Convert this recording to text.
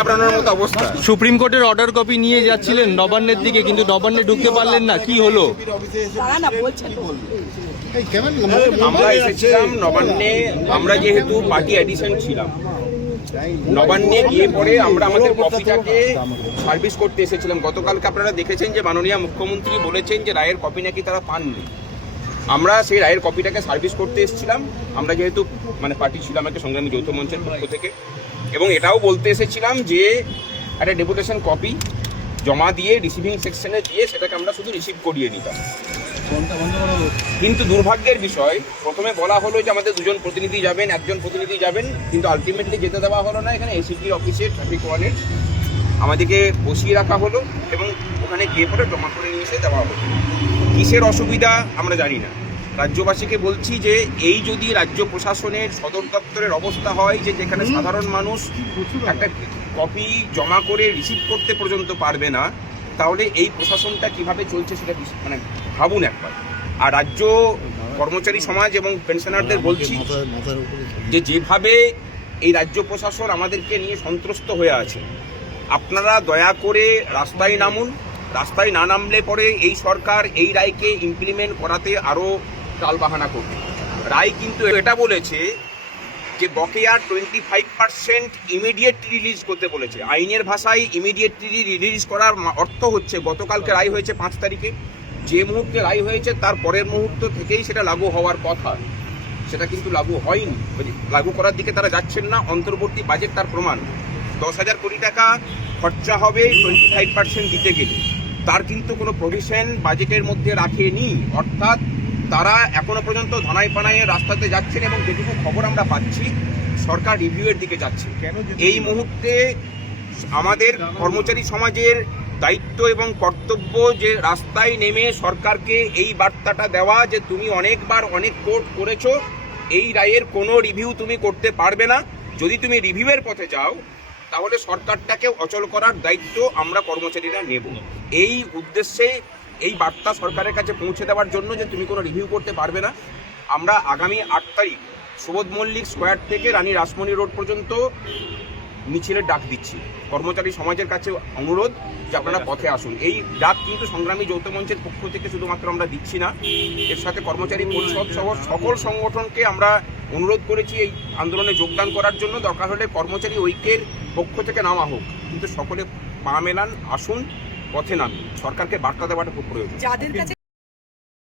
চাপড়ানোর মতো অবস্থা। সুপ্রিম কোর্টের অর্ডার কপি নিয়ে যাচ্ছিলেন নবান্নের দিকে কিন্তু নবান্নে ঢুকতে পারলেন না। কি হলো? তারা না বলছে তো আমরা এসেছিলাম নবান্নে আমরা যেহেতু পার্টি এডিশন ছিলাম। নবান্নে গিয়ে পরে আমরা আমাদের কপিটাকে সার্ভিস করতে এসেছিলাম। গতকালকে আপনারা দেখেছেন যে মাননীয় মুখ্যমন্ত্রী বলেছেন যে রায়ের কপি নাকি তারা পাননি। আমরা সেই রায়ের কপিটাকে সার্ভিস করতে এসেছিলাম। আমরা যেহেতু মানে পার্টি ছিলাম একটা সংগ্রামী যৌথ মঞ্চের পক্ষ থেকে। এবং এটাও বলতে এসেছিলাম যে একটা ডেপুটেশন কপি জমা দিয়ে রিসিভিং সেকশনে দিয়ে সেটাকে আমরা শুধু রিসিভ করিয়ে নিতাম। কিন্তু দুর্ভাগ্যের বিষয়, প্রথমে বলা হলো যে আমাদের দুজন প্রতিনিধি যাবেন, একজন প্রতিনিধি যাবেন, কিন্তু আলটিমেটলি যেতে দেওয়া হলো না। এখানে এসিপির অফিসে ট্রাফিক ওয়ার্ডে আমাদেরকে বসিয়ে রাখা হলো এবং ওখানে গিয়ে পরে জমা করে নিয়ে এসে দেওয়া হলো। কিসের অসুবিধা আমরা জানি না। রাজ্যবাসীকে বলছি যে এই যদি রাজ্য প্রশাসনের সদর দপ্তরের অবস্থা হয় যে যেখানে সাধারণ মানুষ একটা কপি জমা করে রিসিভ করতে পর্যন্ত পারবে না তাহলে এই প্রশাসনটা কীভাবে চলছে সেটা মানে ভাবুন একবার। আর রাজ্য কর্মচারী সমাজ এবং পেনশনারদের বলছি যে যেভাবে এই রাজ্য প্রশাসন আমাদেরকে নিয়ে সন্ত্রস্ত হয়ে আছে আপনারা দয়া করে রাস্তায় নামুন। রাস্তায় না নামলে পরে এই সরকার এই রায়কে ইমপ্লিমেন্ট করাতে আরও টালবাহানা করবে। রায় কিন্তু এটা বলেছে যে বকেয়া twenty five percent immediate release করতে বলেছে। আইনের ভাষায় ইমিডিয়েটলি রিলিজ করার অর্থ হচ্ছে, গতকালকে রায় হয়েছে পাঁচ তারিখে। যে মুহূর্তে রায় হয়েছে, তার পরের মুহূর্ত থেকেই সেটা লাগু হওয়ার কথা। সেটা কিন্তু লাগু হয়নি। লাগু করার দিকে তারা যাচ্ছেন না। অন্তর্বর্তী বাজেট তার প্রমাণ। দশ হাজার কোটি টাকা খরচা হবে টোয়েন্টি ফাইভ পার্সেন্ট দিতে গেলে। তার কিন্তু কোনো প্রভিশন বাজেটের মধ্যে রাখেনি। অর্থাৎ তারা এখনও পর্যন্ত ধনাই পানাইয়ের রাস্তাতে যাচ্ছেন এবং যেটুকু খবর আমরা পাচ্ছি সরকার রিভিউয়ের দিকে যাচ্ছে। এই মুহূর্তে আমাদের কর্মচারী সমাজের দায়িত্ব এবং কর্তব্য যে রাস্তায় নেমে সরকারকে এই বার্তাটা দেওয়া যে তুমি অনেকবার অনেক কোর্ট করেছ এই রায়ের কোনো রিভিউ তুমি করতে পারবে না। যদি তুমি রিভিউয়ের পথে যাও তাহলে সরকারটাকে অচল করার দায়িত্ব আমরা কর্মচারীরা নেব। এই উদ্দেশ্যে এই বার্তা সরকারের কাছে পৌঁছে দেওয়ার জন্য যে তুমি কোনো রিভিউ করতে পারবে না। আমরা আগামী আট তারিখ সুবোধ মল্লিক স্কোয়ার থেকে রানী রাসমণি রোড পর্যন্ত মিছিলের ডাক দিচ্ছি। কর্মচারী সমাজের কাছে অনুরোধ যে আপনারা পথে আসুন। এই ডাক কিন্তু সংগ্রামী যৌথ মঞ্চের পক্ষ থেকে শুধুমাত্র আমরা দিচ্ছি না। এর সাথে কর্মচারী পরিষদ সহ সকল সংগঠনকে আমরা অনুরোধ করেছি এই আন্দোলনে যোগদান করার জন্য। দরকার হলে কর্মচারী ঐক্যের পক্ষ থেকে নামা হোক। কিন্তু সকলে পা মেলান, আসুন। পথে নামি। সরকারকে বার্তা দেওয়াটা খুব প্রয়োজন। যাদের কাছে